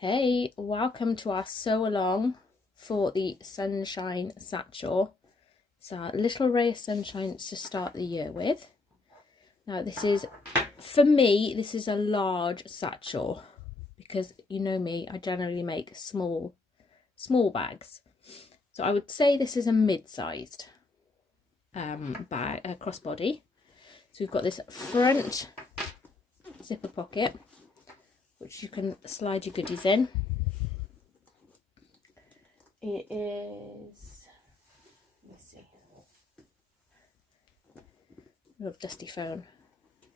Hey, welcome to our sew along for the Sunshine Satchel. It's our little ray of sunshine to start the year with. Now this is, for me, this is a large satchel because you know me, I generally make small bags. So I would say this is a mid-sized bag, crossbody. So we've got this front zipper pocket, which you can slide your goodies in. It is, let's see, a little dusty phone.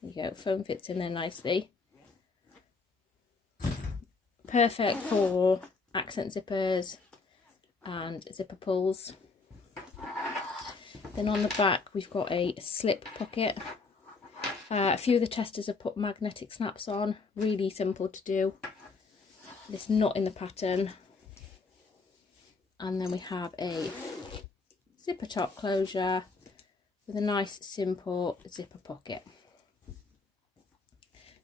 There you go, phone fits in there nicely. Perfect for accent zippers and zipper pulls. Then on the back we've got a slip pocket. A few of the testers have put magnetic snaps on, really simple to do. It's not in the pattern. And then we have a zipper top closure with a nice simple zipper pocket.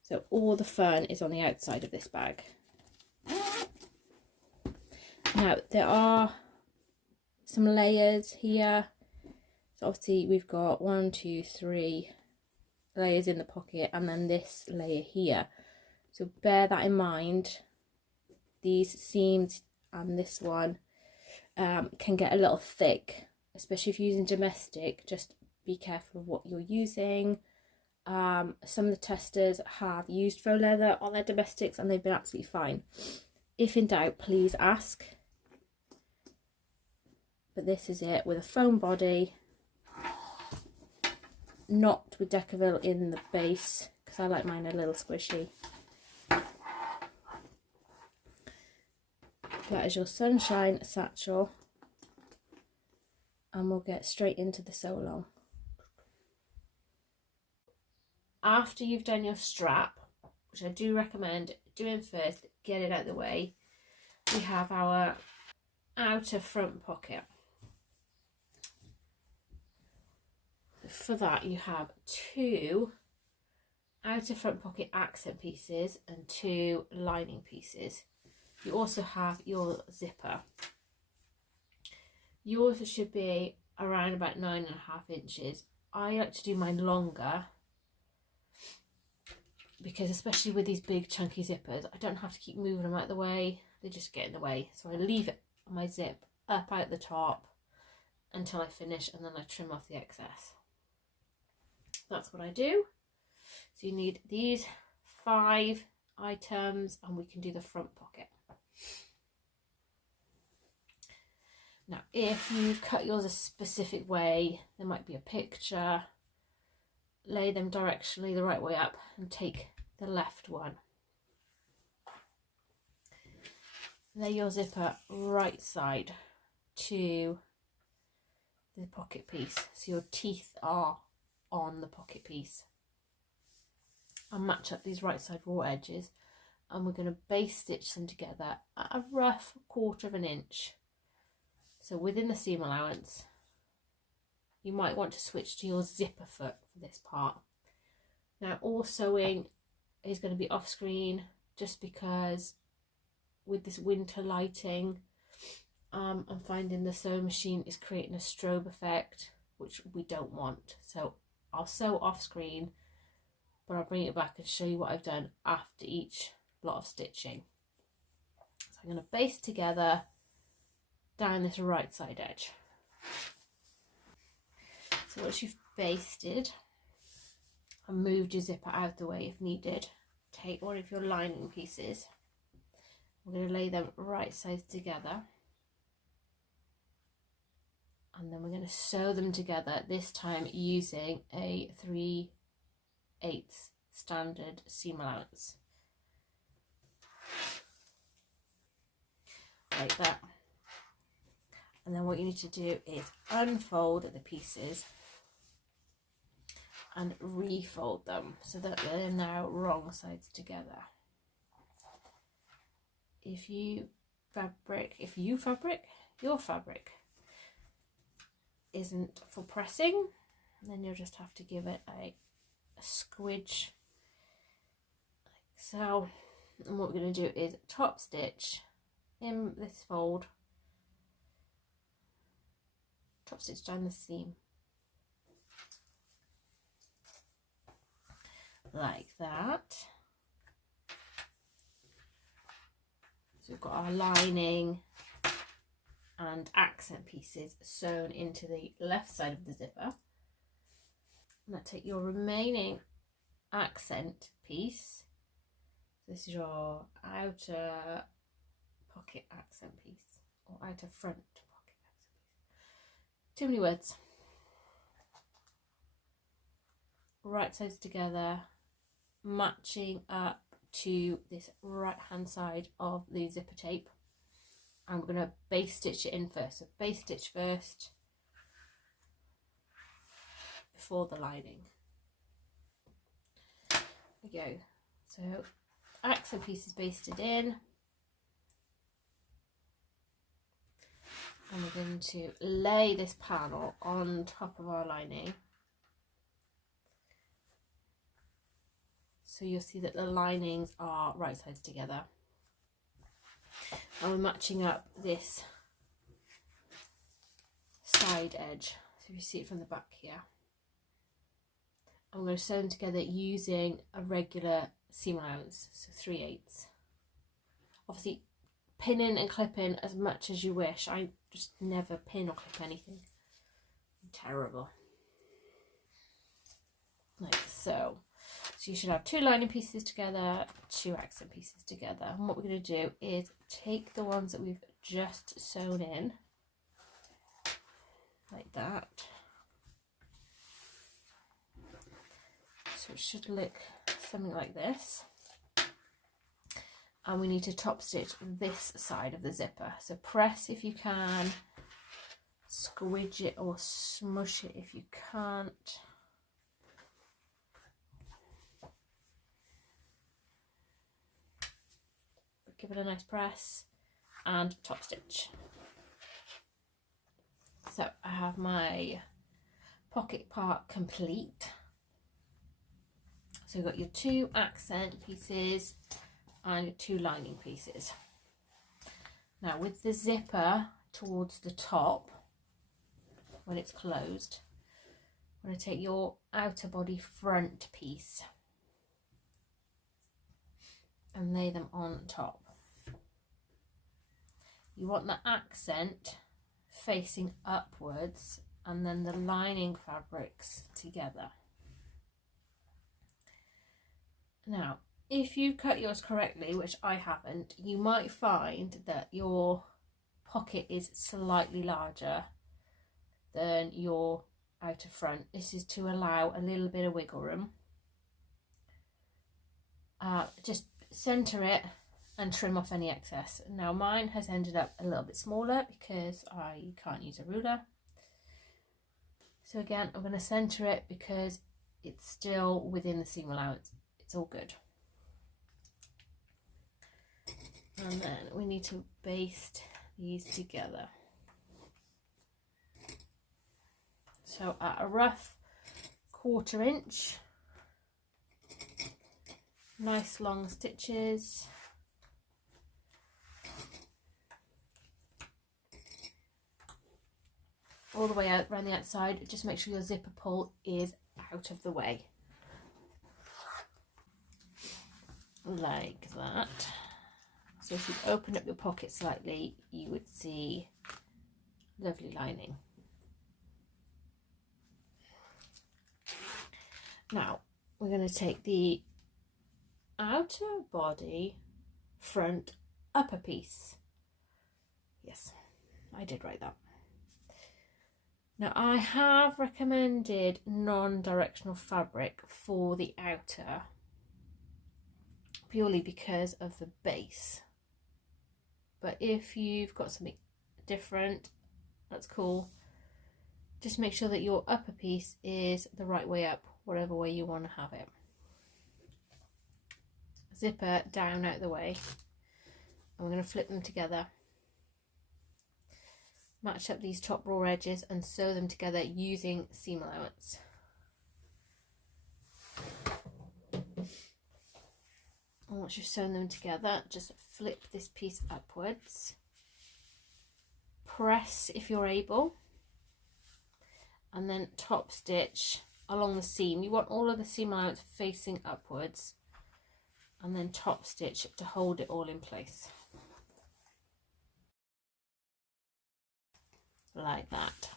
So all the fun is on the outside of this bag. Now there are some layers here. So obviously we've got 1, 2, 3 layers in the pocket and then this layer here, so bear that in mind. These seams and this one can get a little thick, especially if you're using domestic. Just be careful of what you're using. Some of the testers have used faux leather on their domestics and they've been absolutely fine. If in doubt, please ask. But this is it with a foam body, not with Decaville in the base because I like mine a little squishy. That is your Sunshine Satchel, and we'll get straight into the sew along. After you've done your strap, which I do recommend doing first, get it out of the way, we have our outer front pocket. For that you have 2 outer front pocket accent pieces and 2 lining pieces. You also have your zipper. Yours should be around about 9.5 inches. I like to do mine longer because especially with these big chunky zippers, I don't have to keep moving them out of the way. They just get in the way. So I leave it on my zip up out the top until I finish, and then I trim off the excess. That's what I do. So you need these 5 items and we can do the front pocket. Now if you've cut yours a specific way, there might be a picture, lay them directionally the right way up and take the left one. Lay your zipper right side to the pocket piece so your teeth are on the pocket piece, and match up these right side raw edges, and we're going to base stitch them together at a rough 1/4 inch. So within the seam allowance. You might want to switch to your zipper foot for this part. Now all sewing is going to be off screen just because with this winter lighting I'm finding the sewing machine is creating a strobe effect, which we don't want. So I'll sew off screen, but I'll bring it back and show you what I've done after each lot of stitching. So I'm going to baste together down this right side edge. So once you've basted and moved your zipper out of the way if needed, take one of your lining pieces. We're going to lay them right sides together. And then we're going to sew them together, this time using a 3/8 standard seam allowance. Like that. And then what you need to do is unfold the pieces and refold them so that they're now wrong sides together. If your fabric isn't for pressing, then you'll just have to give it a squidge like so. And what we're going to do is top stitch in this fold, top stitch down the seam like that. So we've got our lining and accent pieces sewn into the left side of the zipper. Now take your remaining accent piece. This is your outer pocket accent piece, or outer front pocket accent piece. Too many words. Right sides together, matching up to this right hand side of the zipper tape. And we're going to base stitch it in first. So base stitch first before the lining. There we go. So accent piece is basted in, and we're going to lay this panel on top of our lining. So you'll see that the linings are right sides together. And we're matching up this side edge. So if you see it from the back here. I'm going to sew them together using a regular seam allowance, so 3/8. Obviously, pinning and clipping as much as you wish. I just never pin or clip anything. I'm terrible. Like so. So you should have 2 lining pieces together, 2 accent pieces together. And what we're going to do is take the ones that we've just sewn in, like that. So it should look something like this. And we need to top stitch this side of the zipper. So press if you can, squidge it or smush it if you can't. Give it a nice press and top stitch. So I have my pocket part complete. So you've got your 2 accent pieces and your 2 lining pieces. Now with the zipper towards the top, when it's closed, I'm going to take your outer body front piece and lay them on top. You want the accent facing upwards and then the lining fabrics together. Now, if you cut yours correctly, which I haven't, you might find that your pocket is slightly larger than your outer front. This is to allow a little bit of wiggle room. Just centre it and trim off any excess. Now mine has ended up a little bit smaller because I can't use a ruler. So again, I'm going to centre it because it's still within the seam allowance. It's all good. And then we need to baste these together. So at a rough 1/4 inch, nice long stitches. All the way out around the outside. Just make sure your zipper pull is out of the way. Like that. So if you open up your pocket slightly, you would see lovely lining. Now we're going to take the outer body front upper piece. Yes, I did write that. Now I have recommended non-directional fabric for the outer purely because of the base. But if you've got something different, that's cool. Just make sure that your upper piece is the right way up, whatever way you want to have it. Zipper down out the way. And we're going to flip them together. Match up these top raw edges and sew them together using seam allowance. And once you've sewn them together, just flip this piece upwards, press if you're able, and then top stitch along the seam. You want all of the seam allowance facing upwards, and then top stitch to hold it all in place. Like that.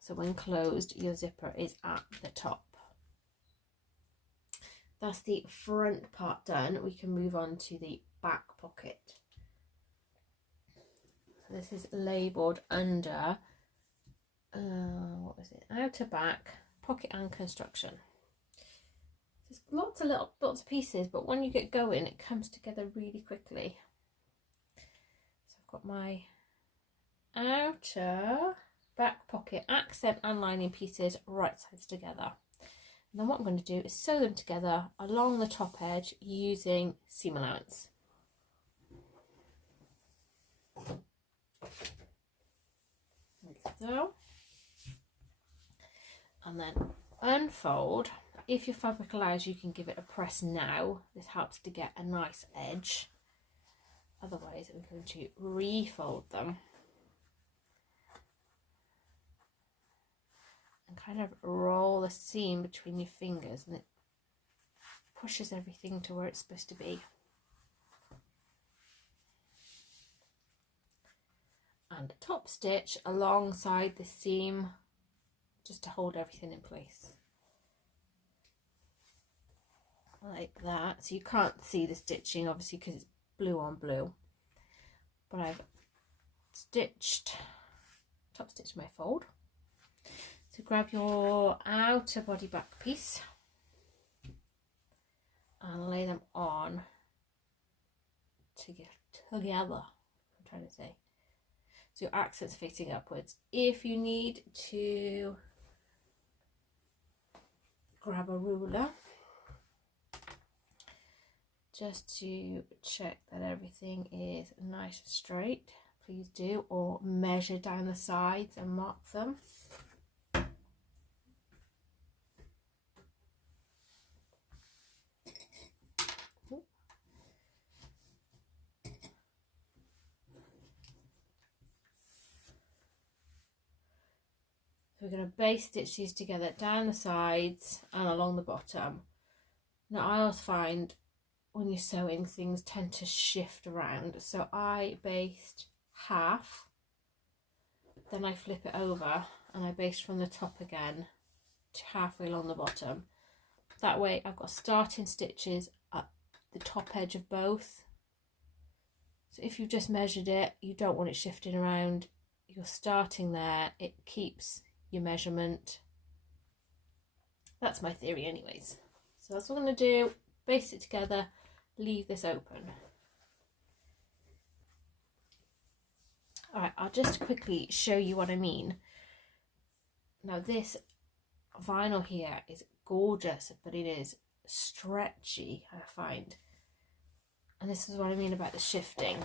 So when closed, your zipper is at the top. That's the front part done. We can move on to the back pocket. This is labelled under, what was it? Outer back, pocket and construction. There's lots of pieces, but when you get going, it comes together really quickly. So I've got my outer back pocket, accent and lining pieces right sides together. And then what I'm going to do is sew them together along the top edge using seam allowance. Like so. And then unfold. If your fabric allows, you can give it a press now. This helps to get a nice edge. Otherwise, I'm going to refold them and kind of roll the seam between your fingers, and it pushes everything to where it's supposed to be. And top stitch alongside the seam just to hold everything in place. Like that. So you can't see the stitching obviously because it's blue on blue, but I've top stitched my fold. So grab your outer body back piece and lay them on together, I'm trying to say. So your accent's facing upwards. If you need to grab a ruler just to check that everything is nice and straight, please do, or measure down the sides and mark them. So we're going to base stitch these together down the sides and along the bottom. Now I always find when you're sewing, things tend to shift around, so I based half, then I flip it over and I baste from the top again to halfway along the bottom. That way I've got starting stitches at the top edge of both. So if you've just measured it, you don't want it shifting around. You're starting there, it keeps your measurement. That's my theory anyways. So that's what I'm going to do, baste it together, leave this open. Alright, I'll just quickly show you what I mean. Now this vinyl here is gorgeous, but it is stretchy, I find. And this is what I mean about the shifting.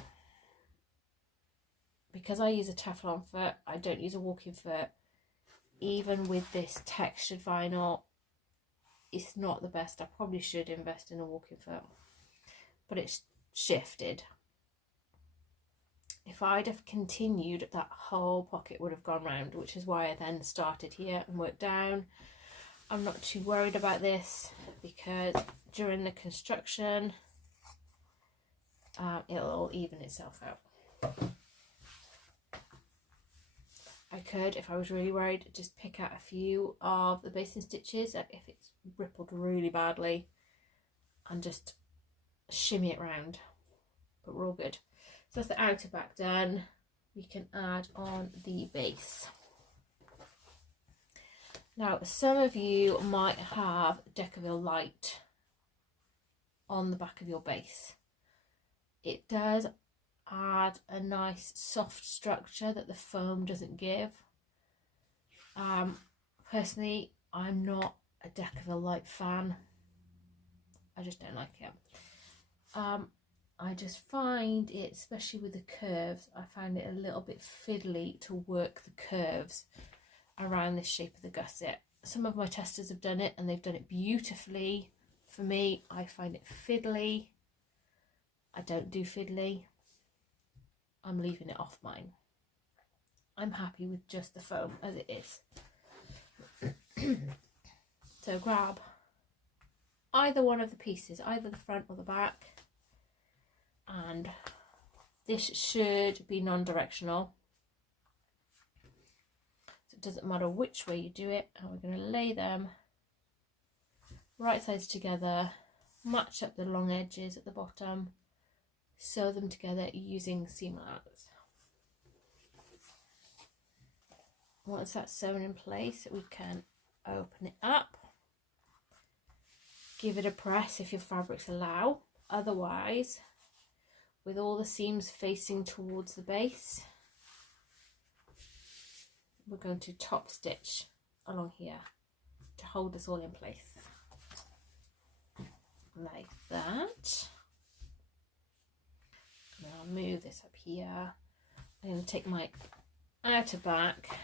Because I use a Teflon foot, I don't use a walking foot. Even with this textured vinyl, it's not the best. I probably should invest in a walking foot, but it's shifted. If I'd have continued, that whole pocket would have gone round, which is why I then started here and worked down. I'm not too worried about this because during the construction, it'll all even itself out. I could, if I was really worried, just pick out a few of the basting stitches if it's rippled really badly and just shimmy it round, but we're all good. So that's the outer back done. We can add on the base. Now some of you might have Decaville Light on the back of your base. It does add a nice soft structure that the foam doesn't give. Personally, I'm not a Decaville Light fan. I just don't like it. I just find it, especially with the curves, I find it a little bit fiddly to work the curves around the shape of the gusset. some of my testers have done it and they've done it beautifully. For me, I find it fiddly. I don't do fiddly. I'm leaving it off mine. I'm happy with just the foam as it is. So grab either one of the pieces, either the front or the back, and this should be non-directional, so it doesn't matter which way you do it. And we're going to lay them right sides together, match up the long edges at the bottom, sew them together using seam allowance. Once that's sewn in place, we can open it up, give it a press if your fabrics allow. Otherwise, with all the seams facing towards the base, we're going to top stitch along here to hold this all in place like that. And I'll move this up here. I'm going to take my outer back,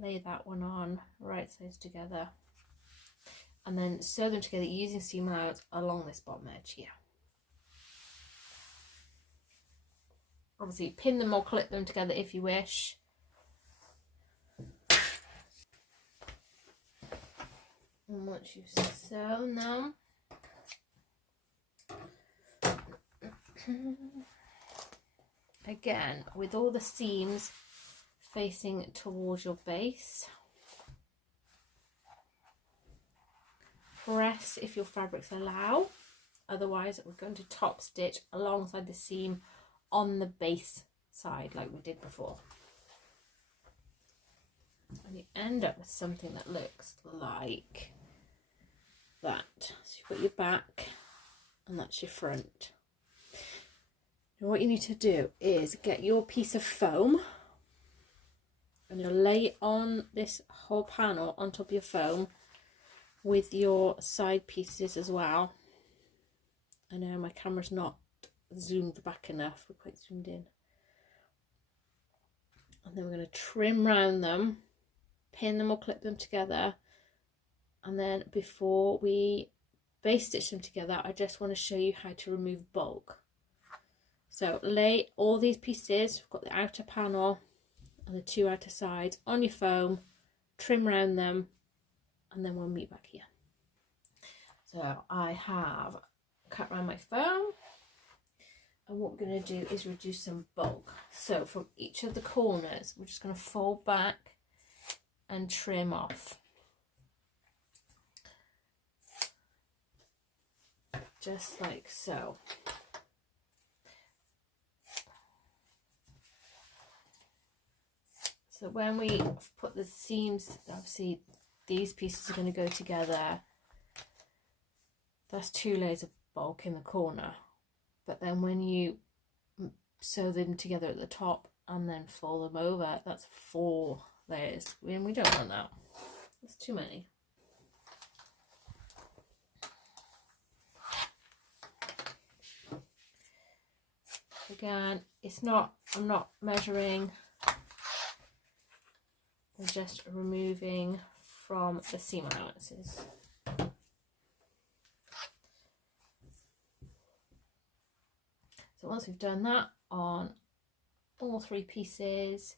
lay that one on, right sides together, and then sew them together using seam allowance along this bottom edge here. Obviously pin them or clip them together if you wish. And once you've sewn them, again with all the seams facing towards your base, press if your fabrics allow. Otherwise, we're going to top stitch alongside the seam on the base side like we did before, and you end up with something that looks like that. So you've got your back and that's your front. And what you need to do is get your piece of foam and you'll lay on this whole panel on top of your foam with your side pieces as well. I know my camera's not zoomed back enough, we're quite zoomed in. And then we're going to trim round them, pin them or clip them together, and then before we base stitch them together, I just want to show you how to remove bulk. So lay all these pieces, we've got the outer panel and the two outer sides on your foam, trim round them, and then we'll meet back here. So I have cut around my foam, and what we're going to do is reduce some bulk. So from each of the corners, we're just going to fold back and trim off. Just like so. So when we put the seams, obviously these pieces are going to go together. That's 2 layers of bulk in the corner. But then when you sew them together at the top and then fold them over, that's 4 layers. And we don't want that. That's too many. Again, it's not, I'm not measuring, I'm just removing from the seam allowances. So once we've done that on all 3 pieces,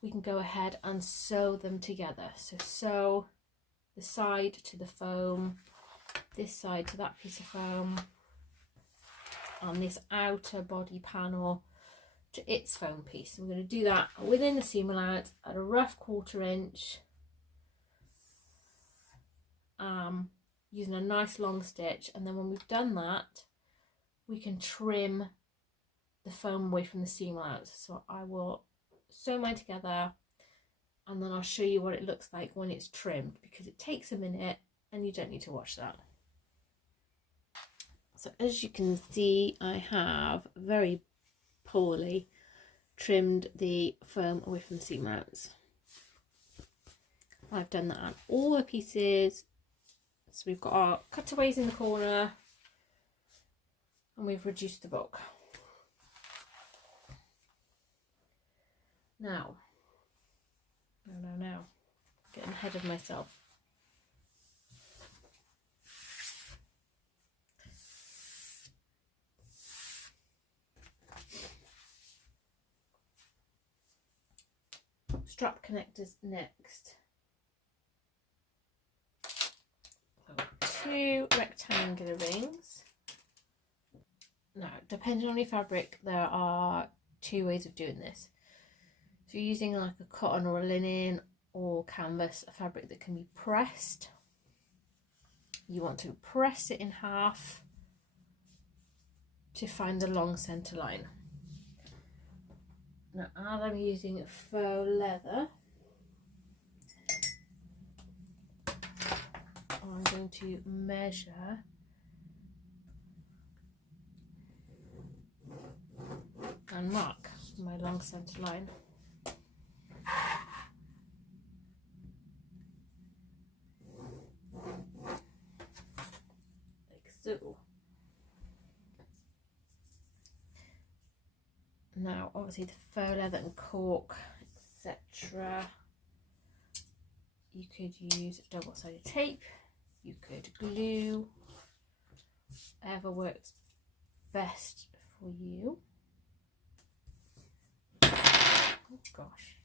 we can go ahead and sew them together. So sew the side to the foam, this side to that piece of foam, and this outer body panel to its foam piece. We're going to do that within the seam allowance at a rough 1/4 inch, using a nice long stitch. And then when we've done that, we can trim the foam away from the seam allowance. So I will sew mine together and then I'll show you what it looks like when it's trimmed, because it takes a minute and you don't need to watch that. So as you can see, I have very poorly trimmed the foam away from the seam allowance. I've done that on all the pieces. So we've got our cutaways in the corner and we've reduced the bulk. Now, Getting ahead of myself. Strap connectors next. So 2 rectangular rings. Now, depending on your fabric, there are 2 ways of doing this. So you're using like a cotton or a linen or canvas, a fabric that can be pressed. You want to press it in half to find the long centre line. Now, as I'm using faux leather, I'm going to measure and mark my long centre line. Like so. Now, obviously the faux leather and cork, etc. You could use double-sided tape, you could glue, whatever works best for you. Oh gosh.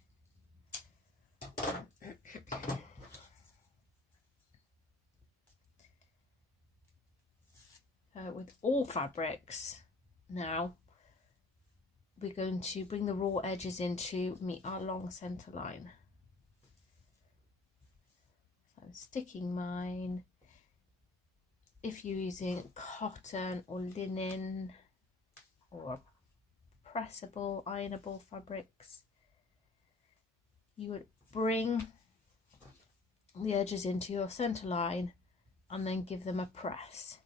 With all fabrics now, we're going to bring the raw edges in to meet our long centre line. So I'm sticking mine. If you're using cotton or linen or pressable, ironable fabrics, you would bring the edges into your centre line and then give them a press.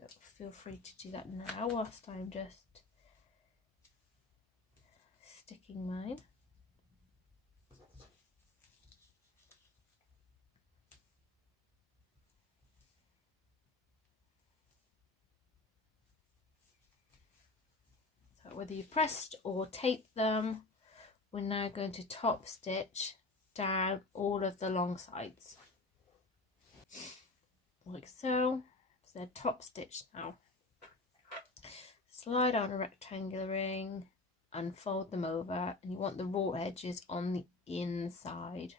So feel free to do that now whilst I'm just sticking mine. So whether you've pressed or taped them, we're now going to top stitch down all of the long sides. Like so. So they're top stitched now. Slide on a rectangular ring and fold them over, and you want the raw edges on the inside.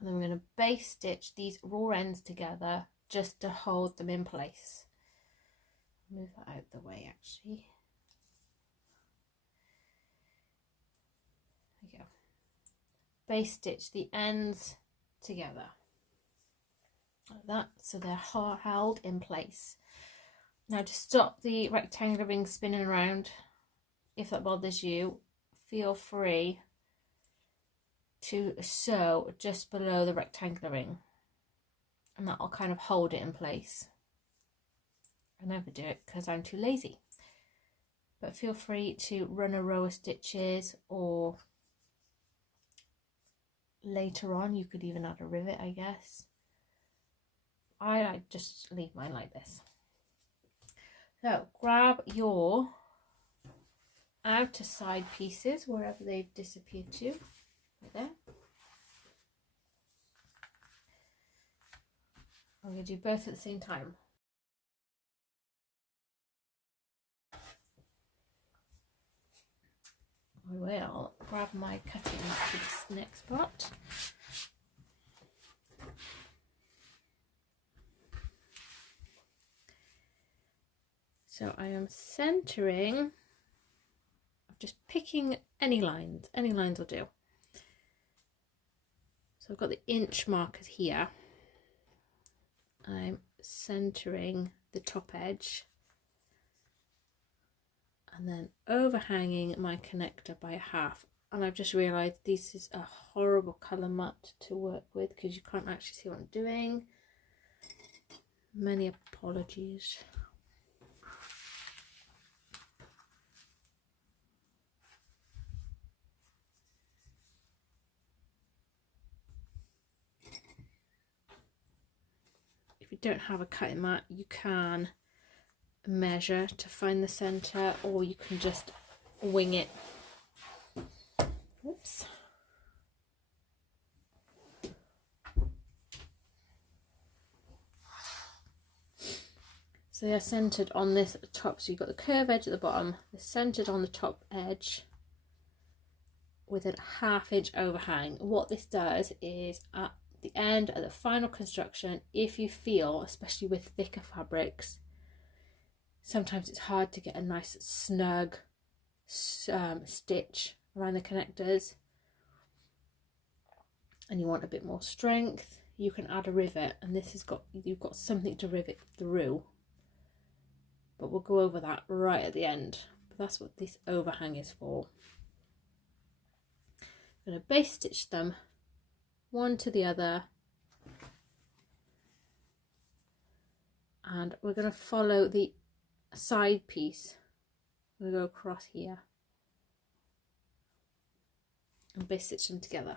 And then we're going to base stitch these raw ends together just to hold them in place. Move that out the way actually. There we go. Base stitch the ends together like that, so they're held in place. Now, to stop the rectangular ring spinning around, if that bothers you, feel free to sew just below the rectangular ring, and that'll kind of hold it in place. I never do it because I'm too lazy, but feel free to run a row of stitches, or later on you could even add a rivet, I guess. I just leave mine like this. So grab your outer side pieces wherever they've disappeared to, right there. I'm going to do both at the same time. I will grab my cutting to this next part. So I am centering, I'm just picking any lines will do. So I've got the inch markers here. I'm centering the top edge and then overhanging my connector by a half. And I've just realised this is a horrible colour mat to work with because you can't actually see what I'm doing. Many apologies. If you don't have a cutting mat, you can measure to find the center, or you can just wing it. Oops. So they're centered on this at the top. So you've got the curved edge at the bottom, they're centered on the top edge with a 1/2 inch overhang. What this does is at the end, at the final construction, if you feel, especially with thicker fabrics, sometimes it's hard to get a nice snug stitch around the connectors and you want a bit more strength, you can add a rivet, and this has got, you've got something to rivet through, but we'll go over that right at the end. But that's what this overhang is for. I'm going to base stitch them one to the other, and we're going to follow the side piece. I'm going to go across here and base stitch them together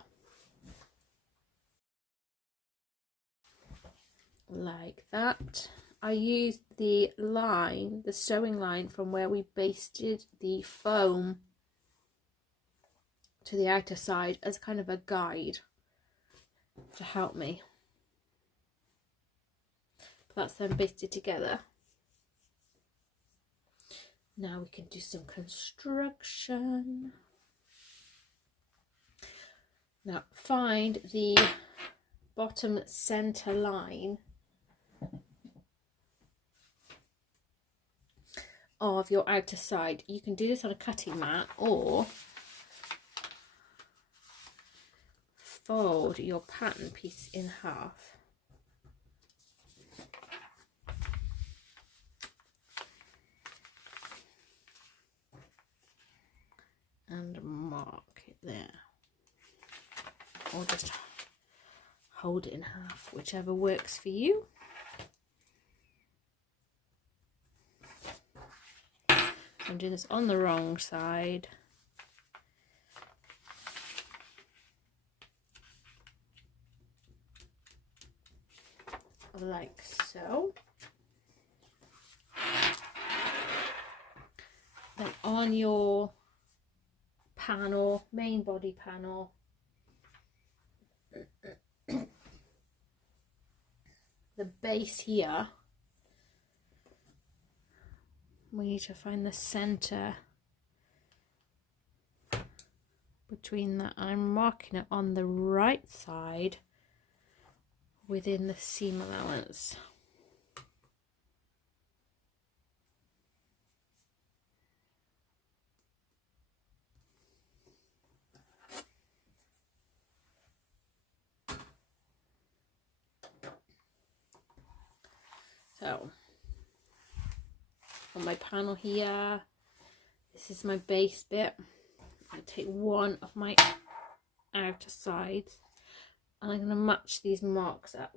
like that. I used the line, the sewing line from where we basted the foam to the outer side as kind of a guide to help me. That's then basted together. Now we can do some construction. Now find the bottom center line of your outer side. You can do this on a cutting mat, or fold your pattern piece in half. And mark it there, or just hold it in half, whichever works for you. I'm doing this on the wrong side. Like so. Then on your panel, main body panel, the base here, we need to find the center between that. I'm marking it on the right side within the seam allowance. So on my panel here, this is my base bit. I take one of my outer sides and I'm going to match these marks up.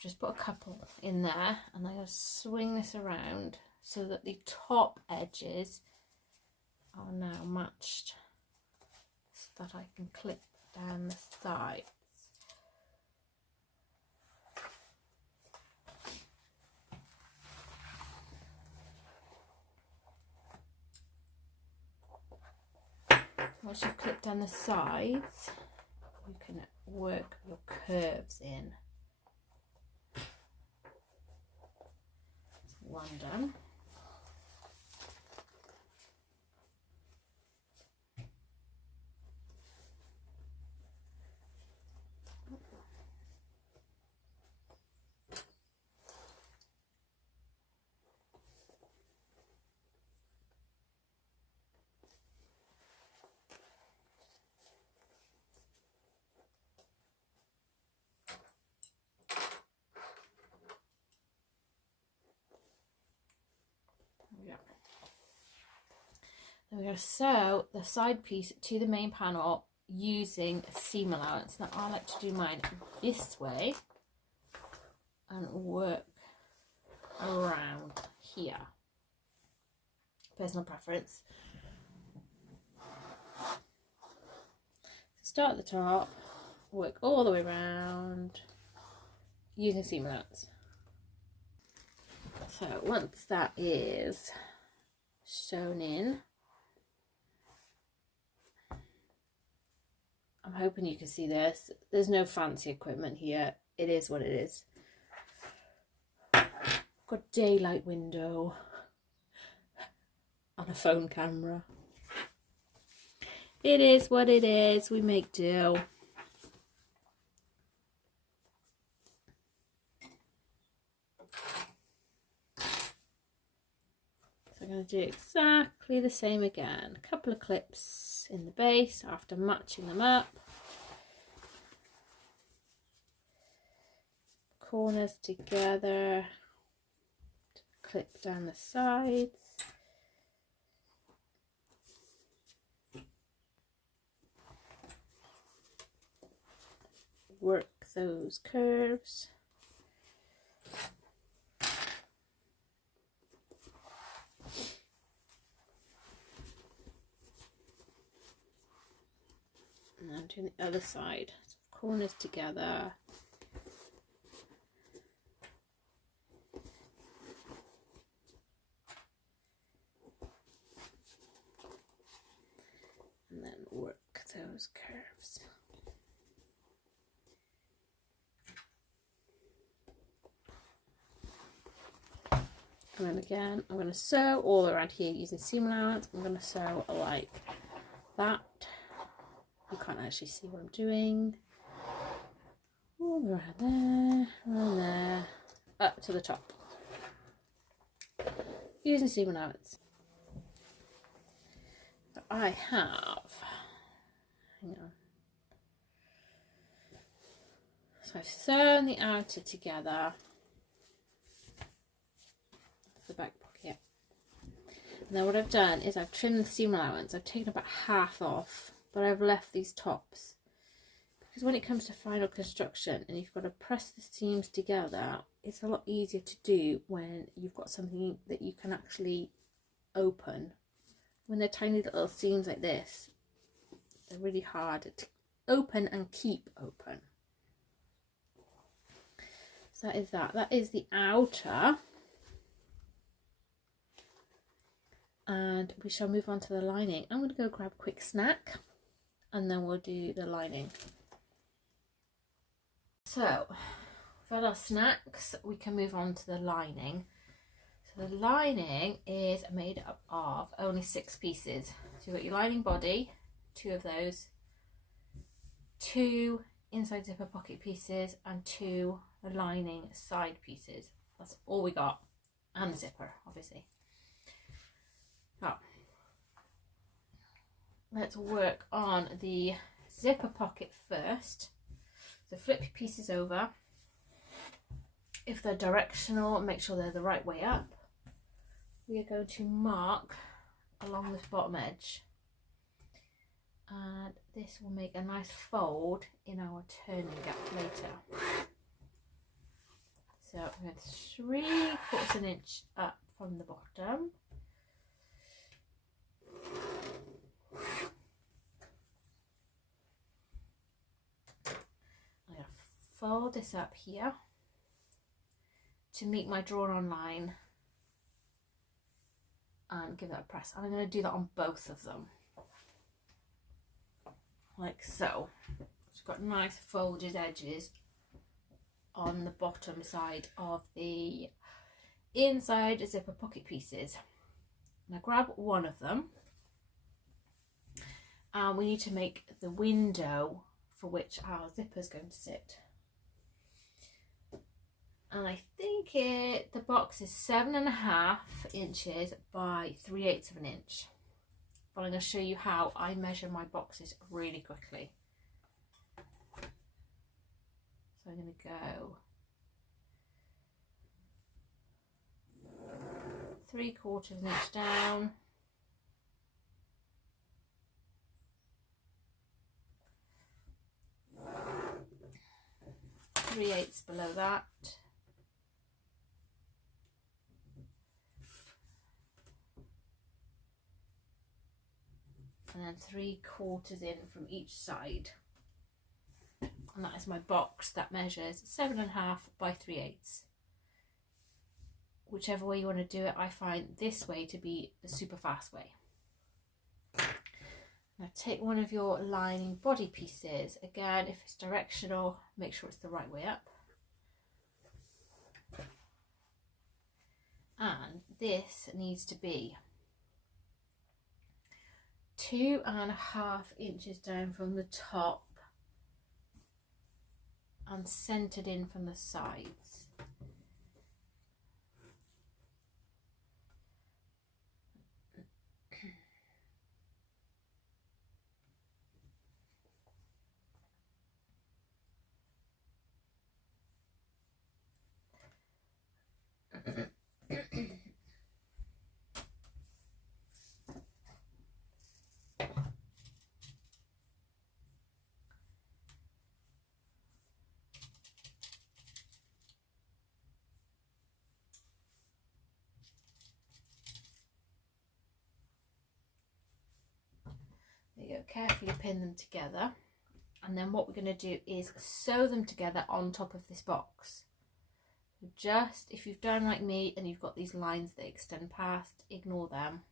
Just put a couple in there, and I'm going to swing this around so that the top edges are now matched, so that I can clip down the sides. Once you've clipped down the sides, you can work your curves in. One done. Then we're going to sew the side piece to the main panel using a seam allowance. Now I like to do mine this way and work around here. Personal preference. Start at the top, work all the way around using seam allowance. So once that is sewn in, I'm hoping you can see this. There's no fancy equipment here. It is what it is. Got a daylight window and a phone camera. It is what it is. We make do. So I'm going to do exactly the same again. A couple of clips in the base after matching them up. Corners together. Clip down the sides. Work those curves. And then doing the other side. So corners together. And then work those curves. And then again, I'm going to sew all around here using seam allowance. I'm going to sew like that. You can't actually see what I'm doing. All around there, up to the top. Using seam allowance. So I have, hang on. So I've sewn the outer together. The back pocket, and then what I've done is I've trimmed the seam allowance. I've taken about half off, but I've left these tops because when it comes to final construction and you've got to press the seams together, it's a lot easier to do when you've got something that you can actually open. When they're tiny little seams like this, they're really hard to open and keep open. So that is that. That is the outer. And we shall move on to the lining. I'm going to go grab a quick snack and then we'll do the lining. So for our snacks, we can move on to the lining. So the lining is made up of only 6 pieces. So you've got your lining body, 2 of those, 2 inside zipper pocket pieces and 2 lining side pieces. That's all we got, and the zipper obviously. Oh. Let's work on the zipper pocket first. So flip your pieces over. If they're directional, make sure they're the right way up. We are going to mark along this bottom edge, and this will make a nice fold in our turning gap later. So I'm going 3/4 an inch up from the bottom. I'm going to fold this up here to meet my drawn on line and give that a press. And I'm going to do that on both of them, like so. It's got nice folded edges on the bottom side of the inside zipper pocket pieces. Now grab one of them, and we need to make the window for which our zipper is going to sit. And I think the box is 7.5 inches by 3/8 of an inch. But I'm going to show you how I measure my boxes really quickly. So I'm going to go 3/4 of an inch down. 3/8 below that. And then 3/4 in from each side. And that is my box that measures 7.5 by 3/8. Whichever way you want to do it, I find this way to be the super fast way. Now take one of your lining body pieces. Again, if it's directional, make sure it's the right way up. And this needs to be 2.5 inches down from the top and centered in from the sides. There you go, carefully pin them together. And then what we're going to do is sew them together on top of this box. Just, if you've done like me and you've got these lines that extend past, ignore them.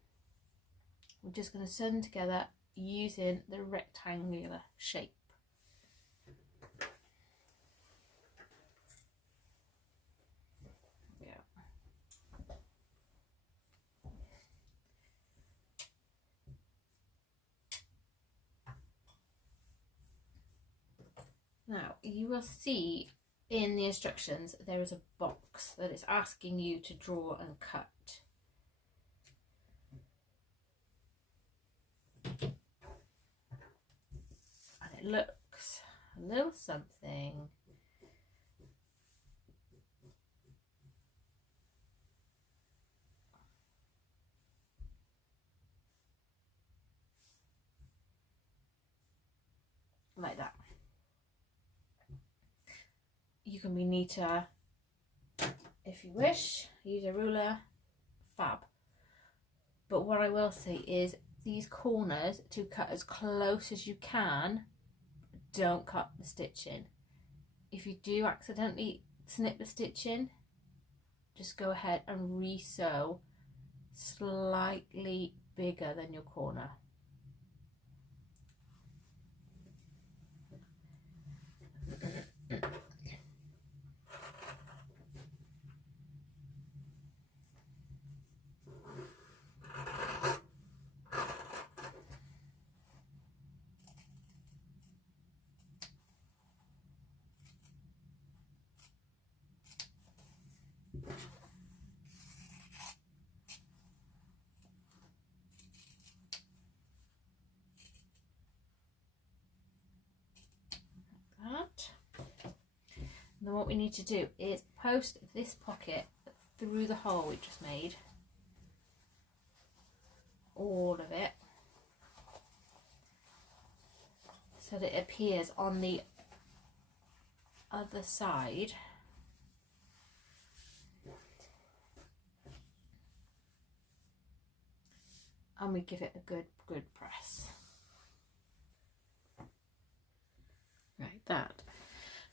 We're just going to sew them together using the rectangular shape. Now you will see in the instructions there is a box that is asking you to draw and cut. And it looks a little something like that. You can be neater if you wish, use a ruler, fab. But what I will say is these corners, to cut as close as you can, don't cut the stitching. If you do accidentally snip the stitching, just go ahead and re-sew slightly bigger than your corner. Then what we need to do is post this pocket through the hole we just made, all of it, so that it appears on the other side. And we give it a good press. Like that.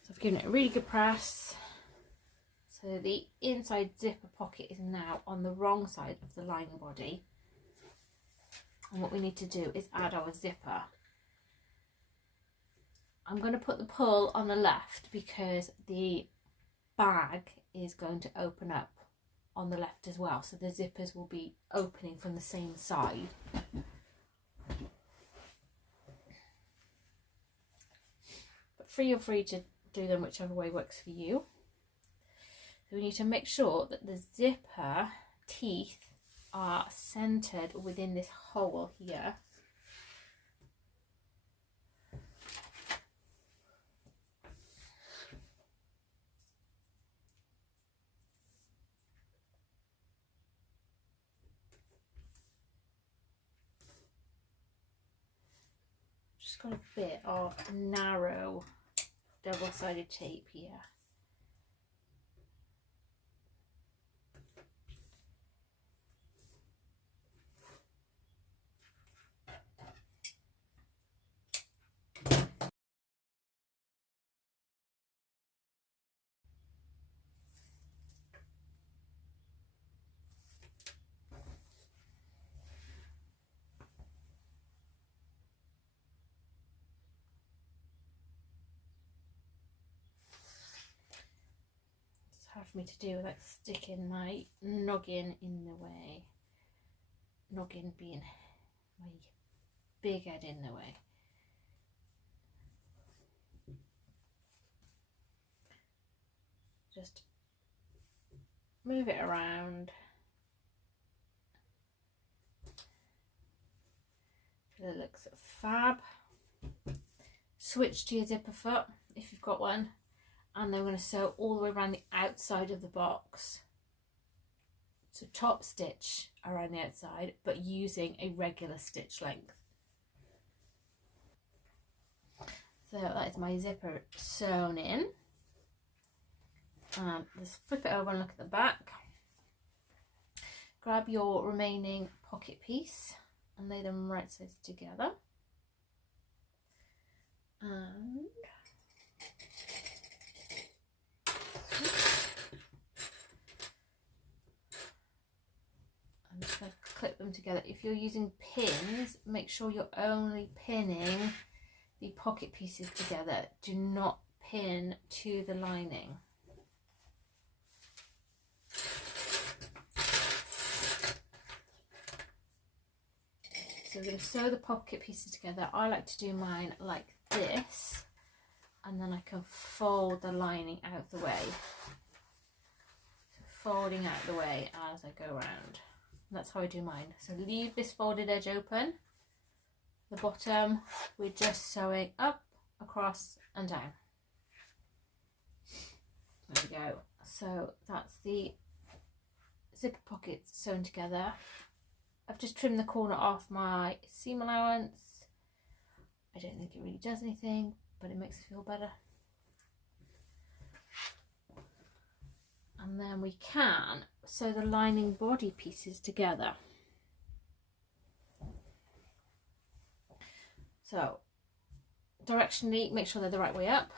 So I've given it a really good press. So the inside zipper pocket is now on the wrong side of the lining body. And what we need to do is add our zipper. I'm going to put the pull on the left because the bag is going to open up on the left as well. So the zippers will be opening from the same side. But feel free to do them whichever way works for you. So we need to make sure that the zipper teeth are centered within this hole here. Just got a bit of narrow double-sided tape here. for me to do without sticking my noggin in the way. Noggin being my big head in the way. Just move it around. It looks fab. Switch to your zipper foot if you've got one, and then we're going to sew all the way around the outside of the box. So top stitch around the outside, but using a regular stitch length. So that is my zipper sewn in. Let's flip it over and look at the back. Grab your remaining pocket piece and lay them right sides together. And I'm just going to clip them together. If you're using pins, make sure you're only pinning the pocket pieces together. Do not pin to the lining. So we're going to sew the pocket pieces together. I like to do mine like this, and then I can fold the lining out the way. So folding out the way as I go around. That's how I do mine. So leave this folded edge open. The bottom, we're just sewing up, across and down. There we go. So that's the zipper pockets sewn together. I've just trimmed the corner off my seam allowance. I don't think it really does anything, but it makes it feel better. And then we can sew the lining body pieces together. So directionally, make sure they're the right way up.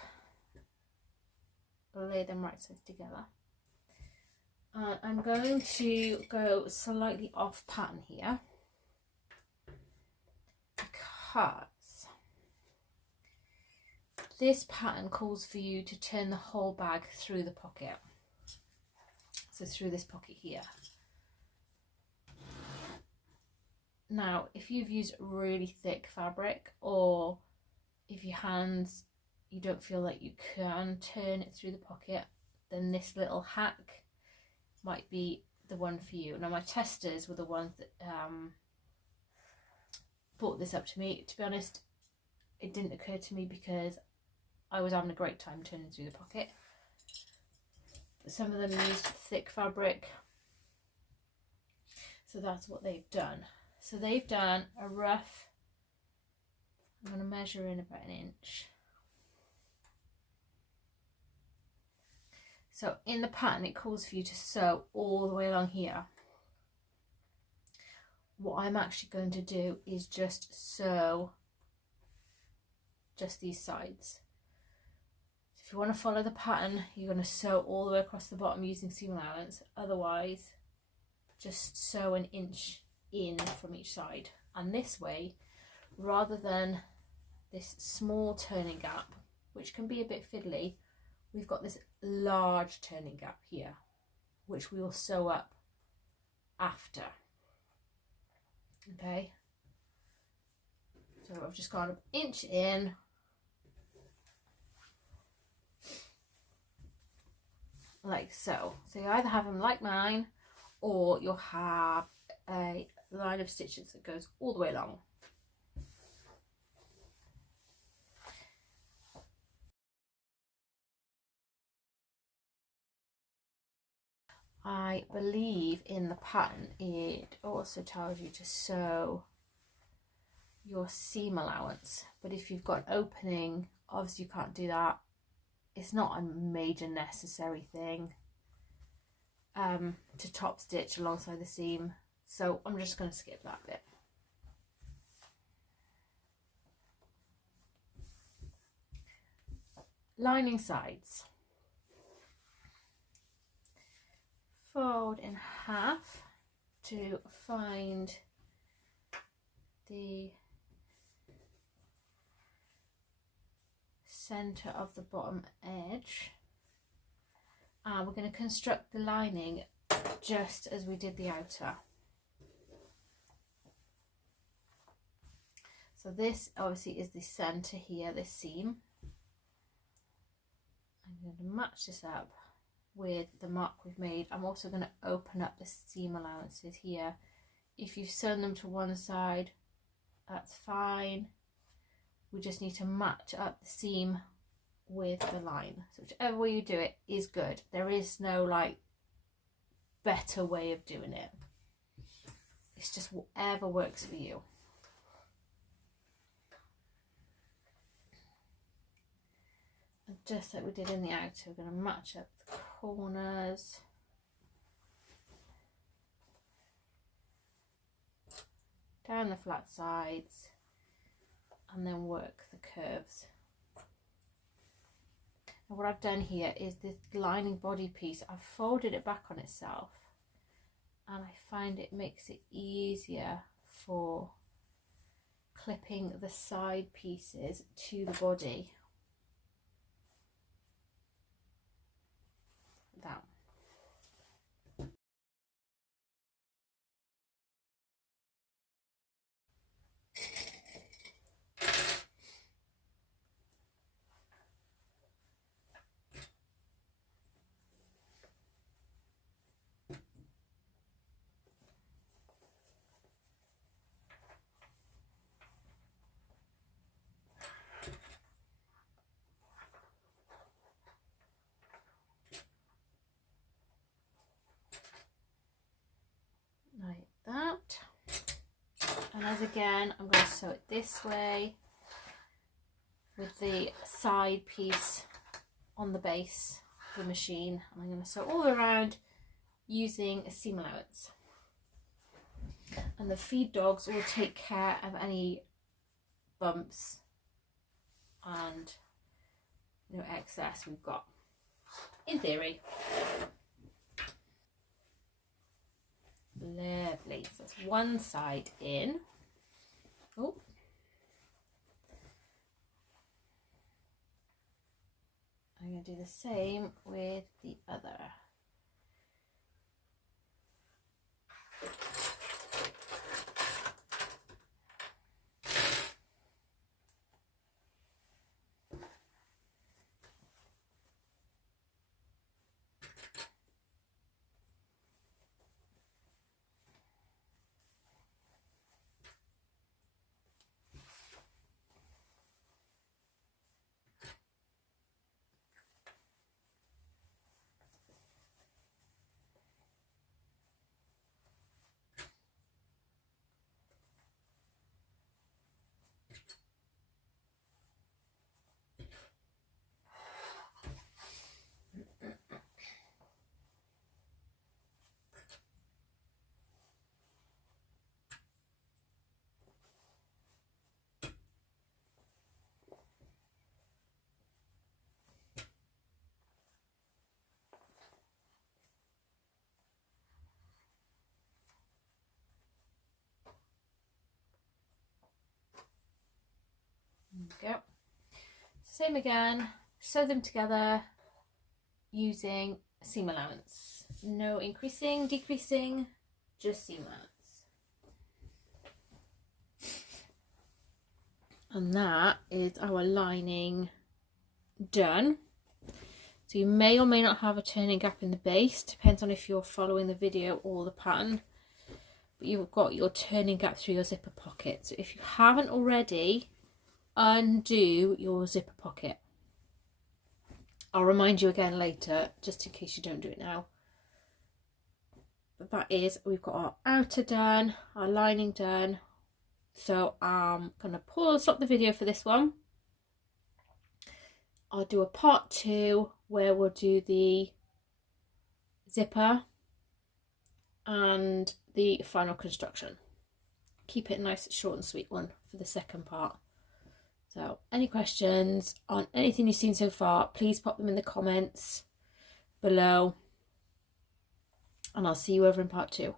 Lay them right sides together. I'm going to go slightly off pattern here because this pattern calls for you to turn the whole bag through the pocket. So through this pocket here. Now, if you've used really thick fabric, or if your hands, you don't feel like you can turn it through the pocket, then this little hack might be the one for you. Now, my testers were the ones that brought this up to me. To be honest, it didn't occur to me because I was having a great time turning through the pocket. But some of them used thick fabric, so that's what they've done. So they've done a rough, I'm going to measure in about 1 inch. So in the pattern, it calls for you to sew all the way along here. What I'm actually going to do is just sew just these sides. So if you want to follow the pattern, you're going to sew all the way across the bottom using seam allowance. Otherwise, just sew 1 inch in from each side. And this way, rather than this small turning gap, which can be a bit fiddly, we've got this large turning gap here, which we will sew up after. Okay, so I've just gone 1 inch in, like so. So you either have them like mine, or you'll have a line of stitches that goes all the way along. I believe in the pattern it also tells you to sew your seam allowance, but if you've got an opening, obviously you can't do that. It's not a major necessary thing to top stitch alongside the seam, so I'm just going to skip that bit. Lining sides. Fold in half to find the center of the bottom edge, And we're going to construct the lining just as we did the outer. So this obviously is the centre here, this seam. I'm going to match this up with the mark we've made. I'm also going to open up the seam allowances here. If you've sewn them to one side, that's fine. We just need to match up the seam with the line. So whichever way you do it is good. There is no like better way of doing it. It's just whatever works for you. And just like we did in the outer, we're going to match up the corners. Down the flat sides, and then work the curves. And what I've done here is this lining body piece, I've folded it back on itself, and I find it makes it easier for clipping the side pieces to the body. That. Like that. And as again, I'm going to sew it this way with the side piece on the base of the machine. And I'm going to sew all around using a seam allowance. And the feed dogs will take care of any bumps and excess we've got, in theory. Lovely. So that's one side in. Oh. I'm going to do the same with the other. There we go. Same again, sew them together using seam allowance. No increasing, decreasing, just seam allowance. And that is our lining done. So you may or may not have a turning gap in the base, depends on if you're following the video or the pattern. But you've got your turning gap through your zipper pocket. So if you haven't already, undo your zipper pocket. I'll remind you again later, just in case you don't do it now. But that is, we've got our outer done, our lining done. So I'm going to stop the video for this one. I'll do a part 2 where we'll do the zipper and the final construction. Keep it nice, short and sweet one for the second part. So any questions on anything you've seen so far, please pop them in the comments below, and I'll see you over in part 2.